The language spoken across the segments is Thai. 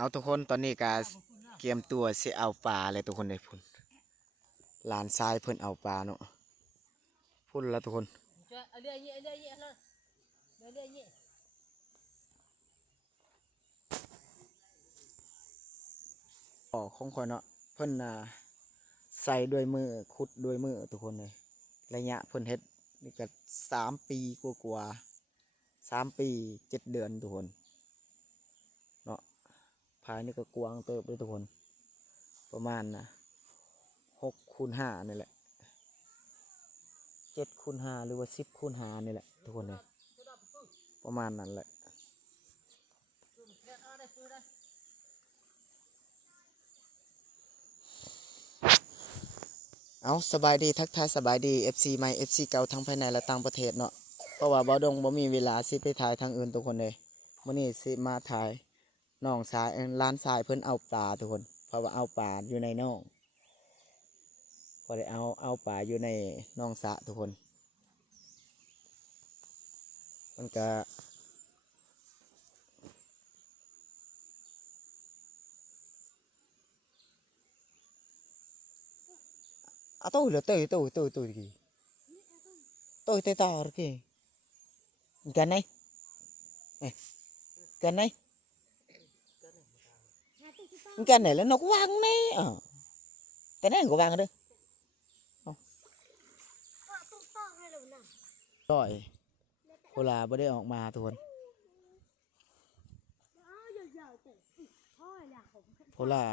เอาทุกคนตอนนี้ก็เตรียมตัวสิเอาปลาเลยทุกคนเลยพุ่นลานทรายเพิ่นเอาปลาเนาะพุ่นแล้วทุกคนออกของข่อยเนาะเพิ่นใส่ด้วยมือขุดด้วยมือทุกคนเลยระยะเพิ่นเฮ็ดนี่ก็3 ปีกว่า3 ปี7 เดือนทุกคนเนาะภายนี่ก็กว้างเติบด้วยทุกคนประมาณ6 คูณ 5นี่แหละ7 คูณ 5หรือว่า10 คูณ 5นี่แหละทุกคนเลยประมาณนั้นแหละเอาสบายดีทักทายสบายดี FC ใหม่ FC เก่าทั้งภายในและต่างประเทศเนาะเพราะว่าบ่ดงบ่มีเวลาสิไปถ่ายทางอื่นทุกคนเลยมื้อนี้สิมาถ่ายน้องสายร้านทรายเพิ่นเอาปลาทุกคนเพราะว่าเอาปลาอยู่ในน้องพอได้เอาปลาอยู่ในน้องสระทุกคนมันก็tôi là tôi kì tôi to kì gần này gần này gần này là nó có vàng này cái này có vàng ở đây rồi cô là bữa đâyออกมาทุกคนโคล่า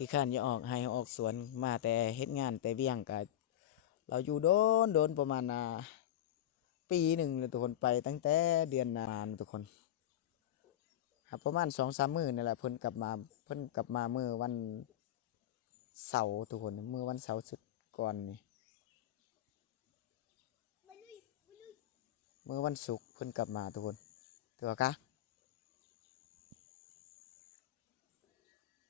ขี้ข้านจะออกให้ออกสวนมาแต่เฮ็ดงานแต่เวียงกับเราอยู่โดนประมาณปีหนึ่งเลยทุกคนไปตั้งแต่เดือนนานทุกคนครับประมาณ2-3 มื้อนี่แหละเพิ่นกลับมาเมื่อวันเสาร์ทุกคนเมื่อวันเสาร์สุดก่อนนี่เมื่อวันศุกร์เพิ่นกลับมาทุกคนถือว่ากะ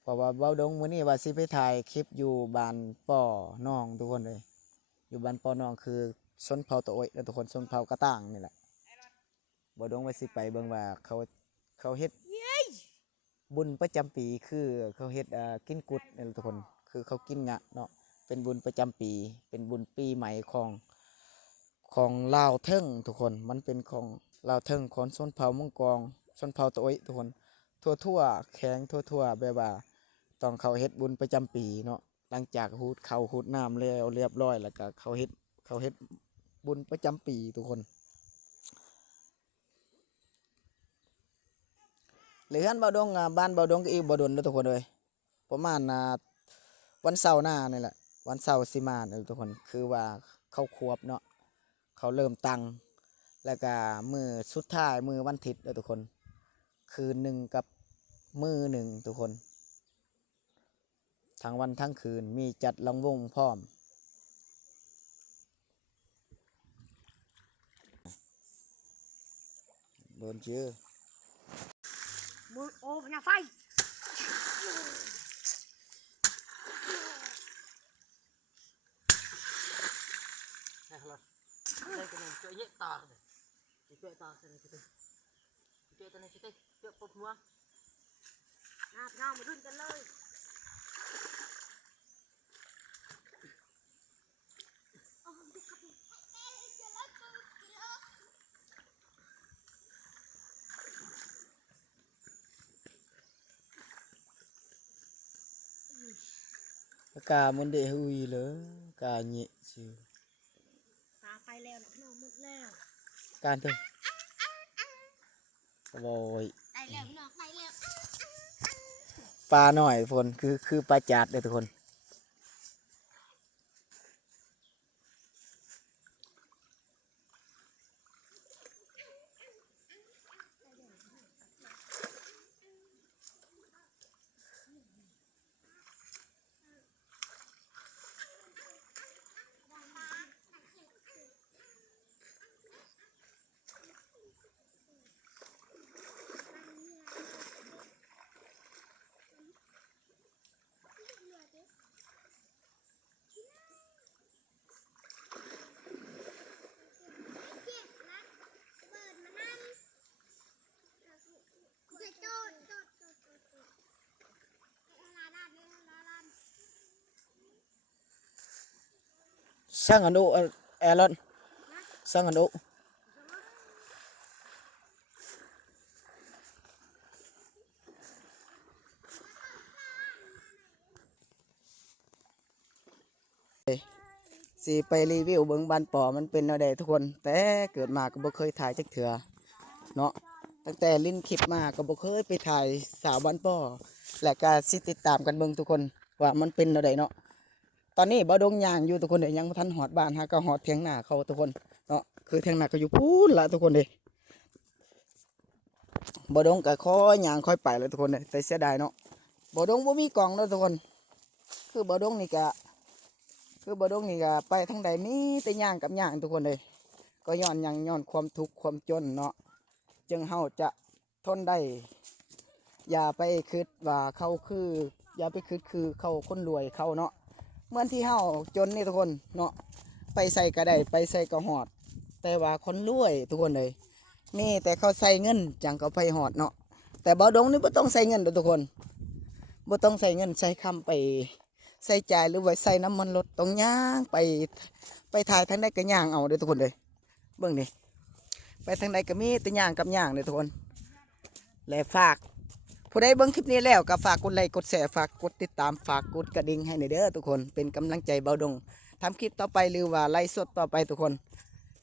เพราะว่าเบ้าดงมื้อนี้ว่าสิไปถ่ายคลิปอยู่บ้านป่อน้องทุกคนเลยอยู่บ้านป่อน้องคือชนเผ่าตะโอยแล้วทุกคนชนเผ่ากระต่างนี่แหละเบ้าดงว่าสิไปเบิ่งว่าเขาเฮ็ดบุญประจำปีคือเขาเฮ็ดกินกุดนี่ทุกคนคือเขากินงะเนาะเป็นบุญประจำปีเป็นบุญปีใหม่ของลาวเทิงทุกคนมันเป็นของลาวเทิงของชนเผ่ามังกรชนเผ่าตะโอยทุกคนทั่วแข็งทั่วแบบว่าต้องเขาเฮ็ดบุญประจำปีเนาะหลังจากหูดน้ำแล้วเรียบร้อยแล้วก็เขาเฮ็ดบุญประจำปีทุกคนหรือท่านบ่าวดงบ้านบ่าวดงก็อีกบ่ดนแล้วทุกคนเลยประมาณวันเสาร์หน้านี่แหละวันเสาร์สิมาเนี่ยทุกคนคือว่าเขาควบเนาะเขาเริ่มตั้งแล้วก็มือสุดท้ายมือวันอาทิตย์แล้วทุกคนคืนหนึ่งกับมือหนึ่งทุกคนทั้งวันทั้งคืนมีจัดรำวงพร้อมโดนชื่อมือโอ้พญาไฟนี่ครับđây cái này chơi nhẹ tà này chỉ chơi tà cái này chơi cái này chơi bột mua nào mà runกันเลยกามันเดหุยเลยกาเนะสิตาไปแล้วนะพี่น้องมุดแล้วการเถอะบอยได้แล้วพี่น้องได้แล้วปลาหน่อยทุกคนคือปลาจาดเลยทุกคน sang ando Elon sang andoสิไปรีวิวเบิ่งบ้านปอมันเป็นแนวใดทุกคนแต่เกิดมาก็บ่เคยถ่ายจักเทื่อเนาะตั้งแต่ลิ้นคลิปมาก็บ่เคยไปถ่ายสาวบ้านปอและก็สิติดตามกันเบิ่งทุกคนว่ามันเป็นแนวใดเนาะตอนนี้บ่ดงย่างอยู่ทุกคนเด้ยังบ่ทันฮอดบ้านหาก็ฮอดเถียงนาเขาทุกคนเนาะคือเถียงนาก็อยู่พูนล่ะทุกคนเด้บ่ดงก็ค่อยย่างค่อยไปเลยทุกคนเด้แต่เสียดายเนาะบ่ดงบ่มีกล่องเนาะทุกคนคือบ่ดงนี่ก็ไปทางใดมีแต่ย่างกับย่างทุกคนเลยก็ย้อนหยังย้อนความทุกข์ความจนเนาะจึงเฮาจะทนได้อย่าไปคิดว่าเขาคืออย่าไปคิดคือเขาคนรวยเขาเนาะเหมือนที่เฮาจนนี่ทุกคนเนาะไปใส่ก็ได้ไปใส่ก็หอดแต่ว่าคนรวยทุกคนเลยมีแต่เขาใส่เงินจังเขาไปหอดเนาะแต่บ่ดงนี่บ่ต้องใส่เงินเด้อทุกคนบ่ต้องใส่เงินใส่คำไปใส่ใจหรือไว้ใส่น้ำมันรถต้องย่างไปถ่ายทางใดก็ย่างเอาเด้อทุกคนเลยเบิ่งดิไปทางใดก็มีแต่ย่างกับย่างเด้อทุกคนและฝากผู้ใดเบิ่งคลิปนี้แล้วก็ฝากกดไลค์กดแชร์ฝากกดติดตามฝากกดกระดิ่งให้หน่อยเด้อทุกคนเป็นกำลังใจเบาดงทำคลิปต่อไปหรือว่าไลฟ์สดต่อไปทุกคน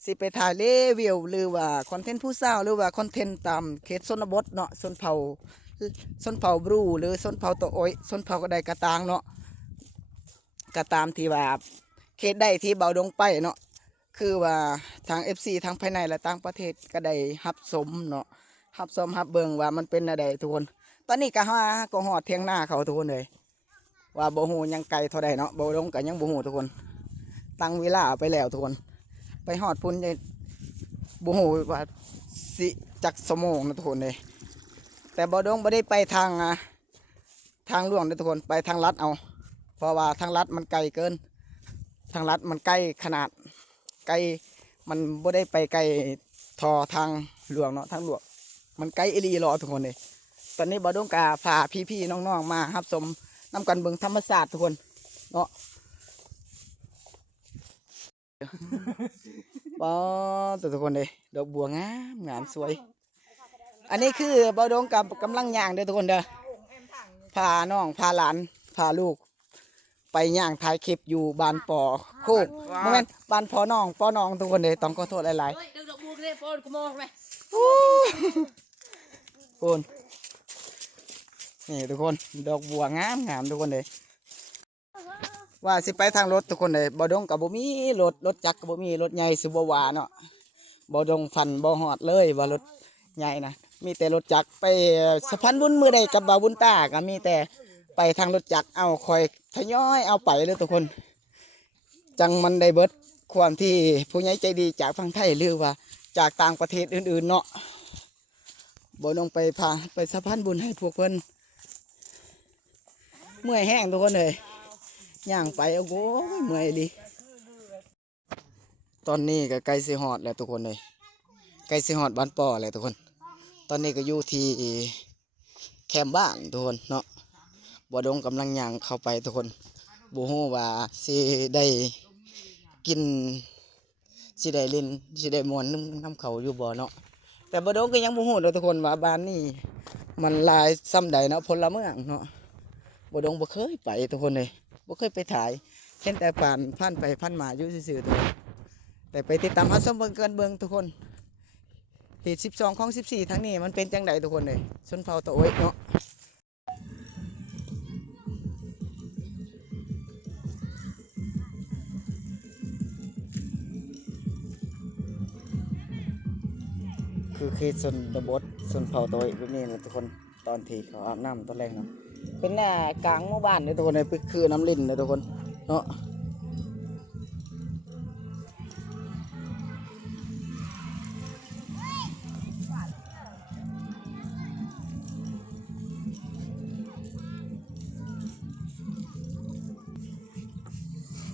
สิไปถ่ายรีวิวหรือว่าคอนเทนต์ผู้สาวหรือว่าคอนเทนต์ตามเขตชนบทเนาะชนเผ่าบรูหรือชนเผ่าตะโอยชนเผ่าก็ได้กระตางเนาะก็ตามที่ว่าเขตได้ที่เบาดงไปเนาะคือว่าทาง FC ทางภายในและต่างประเทศก็ได้รับสมเนาะรับสมรับเบิ่งว่ามันเป็นอะไรทุกคนตอนนี้ก็หอดเทียงหน้าเขาทุกคนเลยว่าบ่ฮู้ยังไกลเท่าใดเนาะเบาดงก็ยังบ่ฮู้ทุกคนตั้งเวลาไปแล้วทุกคนไปหอดพุ่นบ่ฮู้ว่าสิจักชั่วโมงนะทุกคนเลยแต่เบาดงบ่ได้ไปทางหลวงนะทุกคนไปทางลัดเอาเพราะว่าทางลัดมันไกลเกินทางลัดมันใกล้ขนาดไกลมันบ่ได้ไปไกลทอทางหลวงเนาะทางหลวงมันไกลอีหลีรอทุกคนเลยตอนนี้บ่ดงกาพาพี่ๆน้องๆมารับชมนำกันเบิ่งธรรมชาติทุกคนเนาะป้อทุกคนเลยดอกบัวงามสวยอันนี้คือบ่ดงกับกำลังย่างเด้อทุกคนเด้อพาน้องพาหลานพาลูกไปย่างถ่ายคลิปอยู่บ้านปอโคกโมเมนต์บ้านปอน้องทุกคนเลยต้องขอโทษหลายๆคนนี่ทุกคนดอกบัวงามทุกคนเลยว่าสิไปทางรถทุกคนเลยบ่ดงกับบ่มีรถจักรกับบ่มีรถใหญ่สิบ่ว่าเนาะบ่ดงฟันบ่หอดเลยว่ารถใหญ่นะมีแต่รถจักรไปสะพานบุญมือใดกับบ่าวบุญตาก็มีแต่ไปทางรถจักรเอาคอยทยอยเอาไปเลยทุกคนจังมันได้เบิดความที่ผู้ใหญ่ใจดีจากฝั่งไทยหรือว่าจากต่างประเทศอื่นๆเนาะบ่ลงไปพาไปสะพานบุญให้พวกเพิ่นเมื่อยแห้งทุกคนเลยย่างไปโอ้โหเมื่อยดิตอนนี้ก็ใกล้สิฮอดแล้วทุกคนเลยใกล้สิฮอดบ้านปอแล้วทุกคนตอนนี้ก็อยู่ที่แคมป์บ้านทุกคนเนาะบ่ดงกำลังย่างเข้าไปทุกคนบ่ฮู้ว่าสิได้กินสิได้เล่นสิได้ม่วนน้ำเขาอยู่บ่เนาะแต่บ่ดงก็ยังบ่ฮู้เลยทุกคนว่าบ้านนี้มันหลายซ้ำใดเนาะพลเมืองเนาะบ่ดงบ่เคยไปทุกคนเลยบ่เคยไปถ่ายเห็นแต่ผ่านไปผ่านมาอยู่ซื่อๆทุกคนแต่ไปติดตามหาชมเบิ่งทุกคนเหตุ12ของ14ทั้งนี้มันเป็นจังไดทุกคนเลยชนเผ่าตะโอยเนาะคือชนบทชนเผ่าตัวแบบนี้นะทุกคนตอนที่เขาอาบน้ำตอนแรกเนาะเป็นหน้ากลางหมู่บ้านเลยทุกคนเลยคือน้ำลิ้นเลยทุกคนเนาะ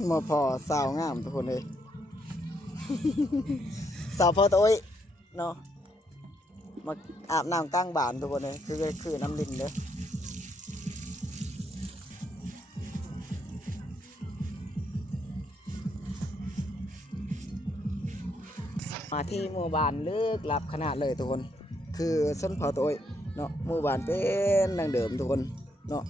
มาพอสาวงามทุกคนเลย สาวพอตัวเนาะมาอาบน้ำกลางบ้านทุกคนเลยคือน้ำลิ้นเลย มาที่หมู่บ้านลึกลับขนาดเลยทุกคนคือส้นเผาตัวเนาะหมู่บ้านเป็นดังเดิมทุกคนเนาะ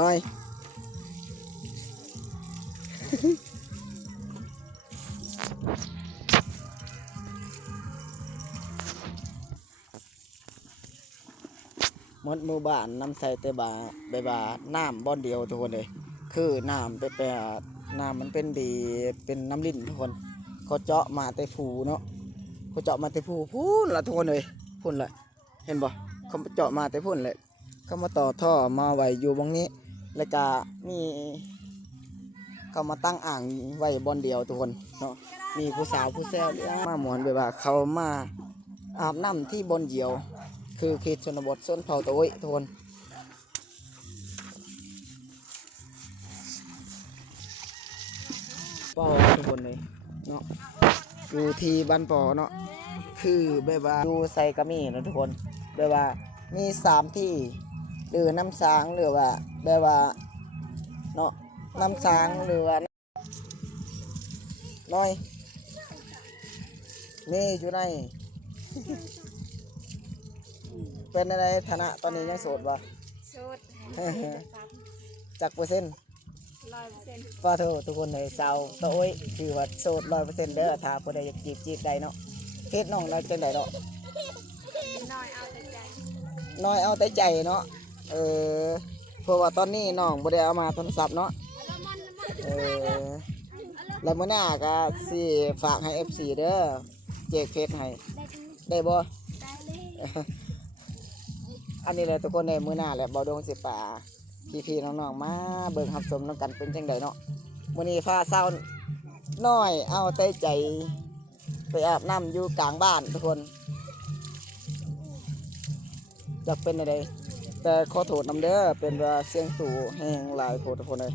น้อยหมดหมู่บ้านน้ำใสแต่บาใบบาน้ำบ่อนเดียวทุกคนเลยคือน้ำไปน้ำมันเป็นดีเป็นน้ำลิ้นทุกคนเขาเจาะมาแต่ผูเนาะเขาเจาะมาแต่ผูพูนละทุกคนเลยพูนละเห็นบ่เขาเจาะมาแต่พูนเลยเขามาต่อท่อมาไว้อยู่ตรงนี้แล้วก็มีเขามาตั้งอ่างไว้บ่อนเดียวทุกคนเนาะมีผู้สาวผู้แซ่บมาหมอนแบบว่าเขามาอาบน้ำที่บ่อนเดียวคือเขตชนบทส้นเผาตะโอยทุกคนปอทุกคนเลยเนาะอยู่ที่บ้านปอเนาะคือแบบว่าอยู่ใส่กระมี่เนาะทุกคนแบบว่ามี3ที่หรือน้ำสางหรือว่าแบบว่าเนาะน้ำสางหรือว่าน้อยนี่อยู่ในเป็นอะไรฐานะตอนนี้ยังโสดปะ โสด จักเปอร์เซ็นต์ 100% ก็เถอะทุกคนเลยสาวตะโอ้ยคือว่าโสด100%เด้อถ้าผู้ใดอยากจีบได้เนาะเฮ็ดน้องเราจังไดเนาะ น้อยเอาแต่ใจ น้อยเอาแต่ใจเนาะเออเพราะว่าตอนนี้น้องบ่ได้เอามาโทรศัพท์เนาะเออแล้วมื้อหน้าก็สิฝากให้ FC เด้อแจกเฟซให้ได้บ่ ได้เลย อันนี้แหละทุกคนในมื้อหน้าแหละบ่ดงสิป่าพี่ๆน้องๆมาเบิ่งรับชมนํกันเป็นจังไดเนาะมื้อนี้ฟ้าเศร้าน้อยเอาแต่ใจไปอาบน้ำอยู่กลางบ้านทุกคนอยากเป็นอะไรแต่ขอโทษนำเด้อเป็นว่าเสียงตู่แห้งหลายโพดทุกคนเลย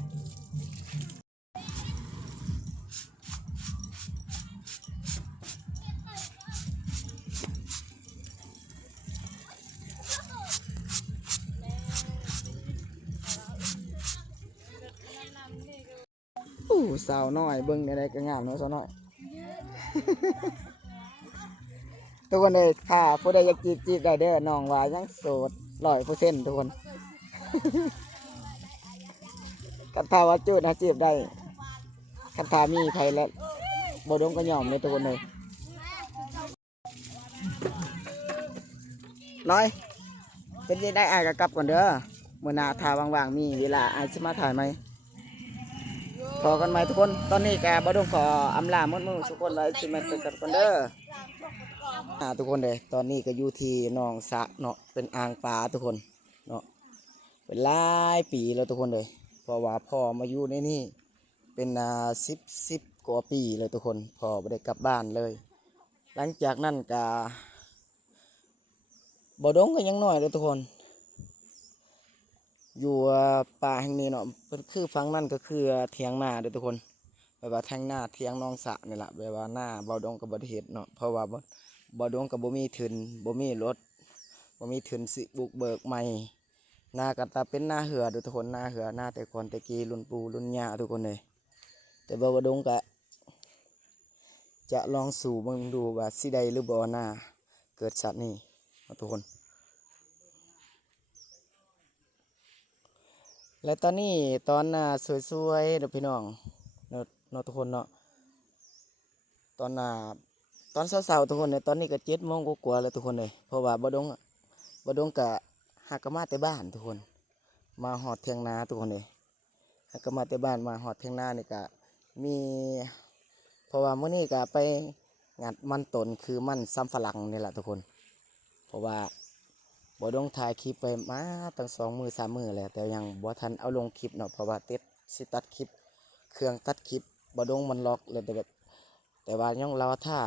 สาวน้อยเบิ่งอะไรก็งามเนาะสาวน้อย ทุกคนเลยค่ะผู้ใดอยากจีบได้เด้อน้องว่ายังโสด100%ทุกคน กันถ้าว่าจูดนะจีบได้กันถ้ามีไผแล้วบ่ดมก็ยอมเลยทุกคนเลยน้อยเป็นที่ได้อายก็กลับก่อนเด้อมื้อหน้าถ้าว่างๆมีเวลาอายสิมาถ่ายไหมพอกันไหมทุกคนตอนนี้แกบ่ดมขออำลาหมดมือทุกคนเลยสิมาไปกันก่อนเด้อทุกคนเลยตอนนี้ก็อยู่ที่หนองสระเนาะเป็นอ่างปลาทุกคนเนาะเป็นหลายปีแล้วทุกคนเลยเพราะว่าพ่อมาอยู่ในนี่เป็นสิบกว่าปีเลยทุกคนพ่อไม่ได้กลับบ้านเลย หลังจากนั้นก็บ่ดงก็ยังน้อยเลยทุกคนอยู่ป่าแห่งนี้เนาะคือฝั่งนั้นก็คือเถียงนาเด้อทุกคนแบบว่าทางหน้าเถียงหนองสระนี่แหละแบบว่าหน้าบ่ดงกับบ่ได้เฮ็ดเนาะเพราะว่าบ่ดงกับบ่มีทุนบ่มีรถบ่มีทุนสิบุกเบิกใหม่หน้าก็ตาเป็นหน้าเหือเด้อทุกคนหน้าเหือหน้าแต่ก่อนแต่กี้รุ่นปู่รุ่นย่าทุกคนเลยแต่บ่ดงก็จะลองสู่เบิ่งดูว่าสิได้หรือบ่หน้าเกิดสัตว์นี่ทุกคนและตอนนี้ตอนสวยๆเด้อพี่น้องเนาะทุกคนเนาะตอนตอนเช้าๆทุกคนเนี่ยตอนนี้ก็7 โมงกว่าๆแล้วทุกคนเลยเพราะว่าบ่ดงก็หักก็มาแต่บ้านทุกคนมาหอดเถียงนาทุกคนเลยหักก็มาแต่บ้านมาหอดเถียงนานี่ก็มีเพราะว่ามื้อนี้ก็ไปงัดมันต้นคือมันซ้ำฝรั่งนี่แหละทุกคนเพราะว่าบ่ดงถ่ายคลิปไปมาตั้ง2 มื้อ 3 มื้อแล้วแต่ยังบ่ทันเอาลงคลิปเนาะเพราะว่าสิตัดคลิปเครื่องตัดคลิปบ่ดงมันล็อกเลยแต่ว่ายังเราถ้า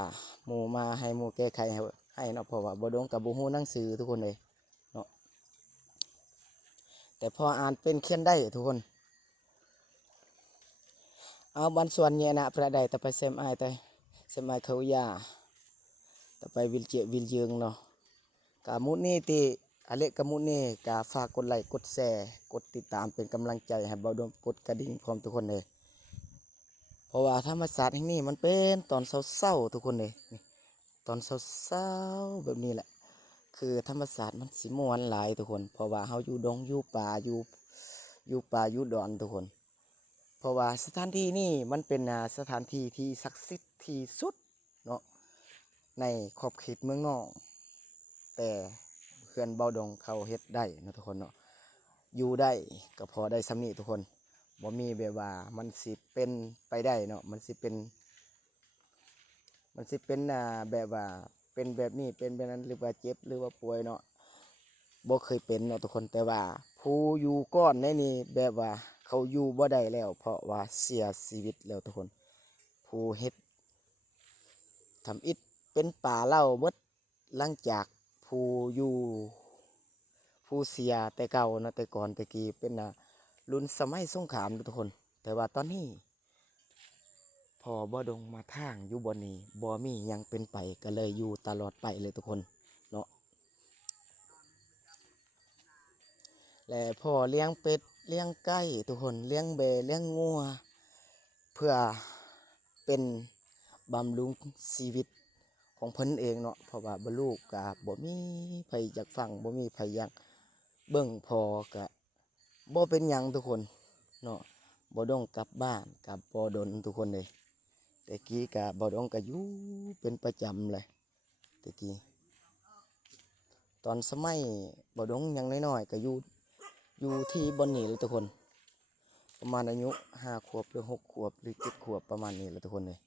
หมู่มาให้หมู่แก้ไขให้เนาะเพราะว่าบ่ดงกับบ่ฮู้หนังสือทุกคนเลยเนาะแต่พออ่านเป็นเขียนได้ทุกคนเอาบางส่วนเนี่ยนะพระใดแต่ไปเซมไอแต่เซมไอเขายา ไปวิลเจวิลเยืองเนาะกามุนี่ที่อเล็กกามุนี่กาฝากกดไลค์กดแชร์กดติดตามเป็นกำลังใจให้เบาดมกดกระดิ่งพร้อมทุกคนเลยเพราะว่าธรรมศาสตร์แห่งนี้มันเป็นตอนเศร้าๆทุกคนเลยนี่ตอนเศร้าๆแบบนี้แหละ คือธรรมศาสตร์มันสิม่วนหลายทุกคน เพราะว่าเฮาอยู่ดงอยู่ป่าอยู่ป่าอยู่ดอนทุกคน เพราะว่าสถานที่นี่มันเป็นสถานที่ที่ศักดิ์สิทธิ์ที่สุดเนาะในขอบเขตเมืองนอกแต่เพื่อนเบาดงเขาเฮ็ดได้เนาะทุกคนเนาะอยู่ได้ก็พอได้สำนี้ทุกคนบ่มีแบบว่ามันสิเป็นไปได้เนาะมันสิเป็นแบบว่าเป็นแบบนี้เป็นแบบนั้นหรือว่าเจ็บหรือว่าป่วยเนาะบ่เคยเป็นเนาะทุกคนแต่ว่าผู้อยู่ก้อนในนี้แบบว่าเขาอยู่บ่ได้แล้ว เพราะว่าเสียชีวิตแล้วทุกคนผู้เฮ็ดทำอิฐเป็นป่าเหล้าเบิดหลังจากผู้อยู่ผู้เสียแต่เก่าเนาะแต่ก่อนแต่กี้เป็นรุ่นสมัยสงครามเนาะทุกคน แต่ว่าตอนนี้ พอบ่ดงมาทางอยู่บนนี้บ่มีหยังเป็นไปก็เลยอยู่ตลอดไปเลยทุกคนเนาะและพ่อเลี้ยงเป็ดเลี้ยงไก่ทุกคนเลี้ยงแบะเลี้ยงงัวเพื่อเป็นบำรุงชีวิตของเพิ่นเองเนาะเพราะว่าบ่ลูกก็บ่มีไผอยากฟังบ่มีไผอยากเบิ่งพอก็บ่เป็นหยังทุกคนเนาะบ่ดงกลับบ้านกับบ่ดนทุกคนเลย แต่กี้กะบ่ดองกะอยู่เป็นประจำเลยแต่กี้ตอนสมัยบ่ดองยังน้อยๆก็อยู่ที่บอนนี่เลยทุกคนประมาณอายุ5 ขวบหรือ6 ขวบหรือ7 ขวบประมาณนี้เลยทุกคนเลย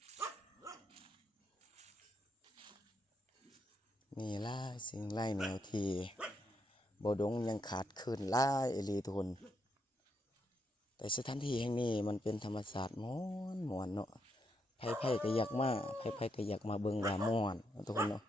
มีหลายสิ่งหลายแนวที่บ่ดงยังขาดเคินหลายอีหลีทุกคนแต่สถานที่แห่งนี้มันเป็นธรรมศาสตร์ม่วนเนาะไผๆก็อยากมาไผๆก็อยากมาเบิ่งว่าม่วนทุกคนเนาะ